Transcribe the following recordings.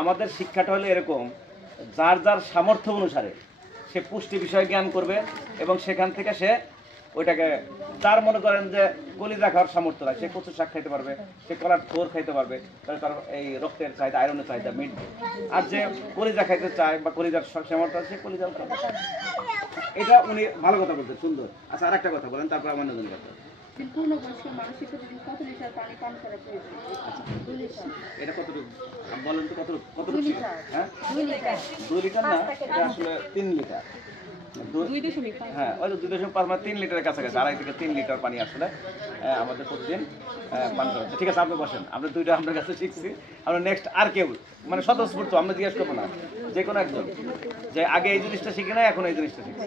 আমাদের শিক্ষাটা হলো এরকম, যার যার সামর্থ্য অনুসারে সে পুষ্টি বিষয়ে জ্ঞান করবে এবং সেখান থেকে সে ওইটাকে, তার মনে করেন যে কলিজা খাওয়ার সামর্থ্য নাই, সে কচু শাক খাইতে পারবে, সে কলার থোর খাইতে পারবে, তাহলে তার এই রক্তের চাহিদা, আয়রনের চাহিদা মিটবে। আর যে কলিজা খাইতে চায় বা কলিজার সামর্থ্য আছে, সে কলিজাও খাবে। এটা উনি ভালো কথা বলতেন, সুন্দর। আচ্ছা, আর একটা কথা বলেন, তারপর আমার নতুন কথা। এটা কতটুকু বলেন তো, কতটুকু? হ্যাঁ, 2 লিটার না, এটা আসলে 3 লিটার। হ্যাঁ, ওই 2.5 মানে 3 লিটারের কাছাকাছি, 2.5 থেকে 3 লিটার পানি আসলে আমাদের প্রতিদিন পান করা হচ্ছে। ঠিক আছে, আপনি বসেন, আমরা দুইটা আপনার কাছে শিখছি। আমরা নেক্সট আর কেউ মানে স্বতঃস্ফূর্ত আমরা জিজ্ঞেস করবো না, যে কোনো একজন যে আগে এই জিনিসটা শিখি না, এখন এই জিনিসটা শিখি।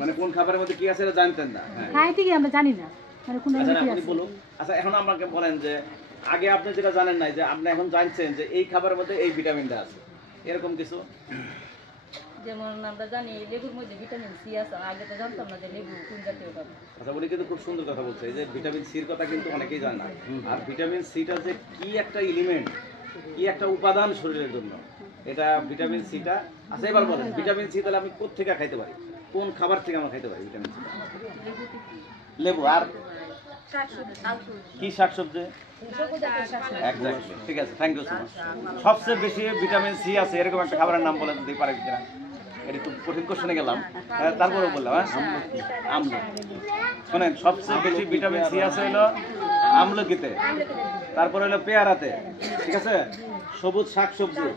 মানে কোন খাবারের মধ্যে কি আছে এটা জানতেন না? হ্যাঁ, ঠিকই, আমরা জানি না মানে কোন আপনি বলুন। আচ্ছা, এখন আমাকে বলেন যে আগে আপনি যেটা জানেন নাই, যে আপনি এখন জানছেন যে এই খাবারের মধ্যে এই ভিটামিনটা আছে, এরকম কিছু? যেমন আমরা জানি লেবুর মধ্যে ভিটামিন সি আছে, আগে তো জানতাম না যে লেবু কোন জাতীয় খাবার। আচ্ছা, উনি কিন্তু খুব সুন্দর কথা বলছে, এই যে ভিটামিন সির কথা কিন্তু অনেকেই জানে না। আর ভিটামিন সিটা যে কি একটা এলিমেন্ট, কি একটা উপাদান শরীরের জন্য, এটা ভিটামিন সিটা। আচ্ছা, এবার বলেন ভিটামিন সি তাহলে আমি কোথা থেকে খাইতে পারি, কোন খাবার থেকে আমরা খাইতে পারি ভিটামিন সি? লেবু। আর কি শাকসবজি? এক্স্যাক্টলি, ঠিক আছে, থ্যাংক ইউ সো মাচ। সবচেয়ে বেশি ভিটামিন সি আছে এরকম একটা খাবারের নাম বলেন যদি পারে কিনা। এটা একটু কঠিন কোশ্চেনে গেলাম, তারপরেও বললাম। হ্যাঁ, আমলকি। শোনেন, সবচেয়ে বেশি ভিটামিন সি আছে হলো আমলকিতে, তারপরে হলো পেয়ারাতে, ঠিক আছে, সবুজ শাকসবজি,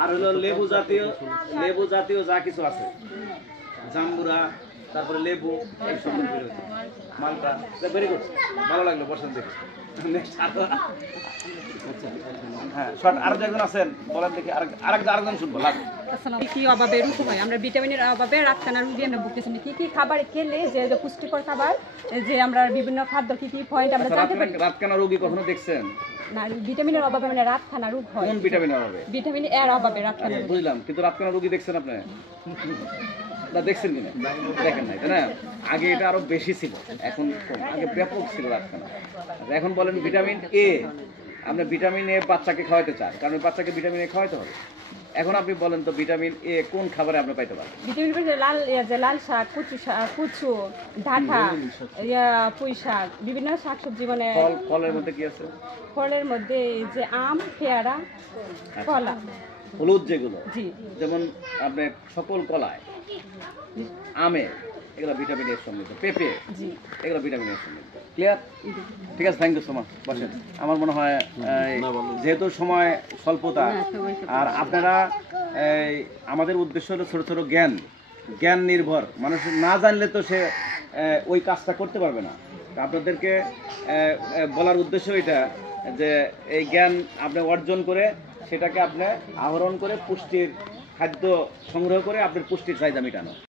আর হলো লেবু জাতীয় যা কিছু আছে, জাম্বুরা, তারপরে লেবু, এই সব মালটা। ভেরি গুড, ভালো লাগলো, বসেন দেখি। হ্যাঁ, আরো একজন আছেন, বলেন দেখি। আরেকজন শুনবো। কি অভাবে রোগ হয়, আমরা ভিটামিনের অভাবে রাতকানা রোগী আমরা ভুগতেছি। কি কি খাবার খেলে যে পুষ্টিকর খাবার, যে আমরা বিভিন্ন খাদ্য কি কি পয়েন্ট আমরা জানতে পারি। রাতকানা রোগী কখনো দেখছেন? না, ভিটামিনের অভাবে মানে রাতকানা রোগ হয়। কোন ভিটামিনের অভাবে? ভিটামিন এর অভাবে রাতকানা। বুঝলাম, কিন্তু রাতকানা রোগী দেখছেন আপনি? দেখছেন কিনা? দেখেন নাই, তাই না? আগে এটা আরো বেশি ছিল, এখন কম। আগে ব্যাপক ছিল রাতকানা। এখন বলেন ভিটামিন এ, আপনি ভিটামিন এ বাচ্চাকে খাওয়াতে চান, কারণ বাচ্চাকে ভিটামিন এ খাওয়াতে হবে। এখন আপনি বলেন তো ভিটামিন এ কোন খাবারে আপনি পাইতে পারবেন? ভিটামিন লাল শাক, কুচু, ডাঁটা, পুঁই শাক, বিভিন্ন শাকসবজি। মানে ফলের মধ্যে কি আছে? ফলের মধ্যে যে আম, পেয়ারা, কলা, হলুদ যেগুলো, জি, যেমন আপনার সকল কলায়, আমে, এগুলো ভিটামিন এর সমৃদ্ধ, পেঁপে, জি, এগুলো ভিটামিন এর সমৃদ্ধ। ক্লিয়ার? ঠিক আছে, থ্যাংক ইউ সো মাচ। বসেন। আমার মনে হয় যেহেতু সময় স্বল্পতা, আর আপনারা আমাদের উদ্দেশ্য হলো ছোট ছোট জ্ঞান নির্ভর, মানুষ না জানলে তো সে ওই কাজটা করতে পারবে না। আপনাদেরকে বলার উদ্দেশ্য এটা যে এই জ্ঞান আপনি অর্জন করে সেটাকে আপনি আহরণ করে পুষ্টির খাদ্য সংগ্রহ করে আপনার পুষ্টির চাহিদা মেটানো।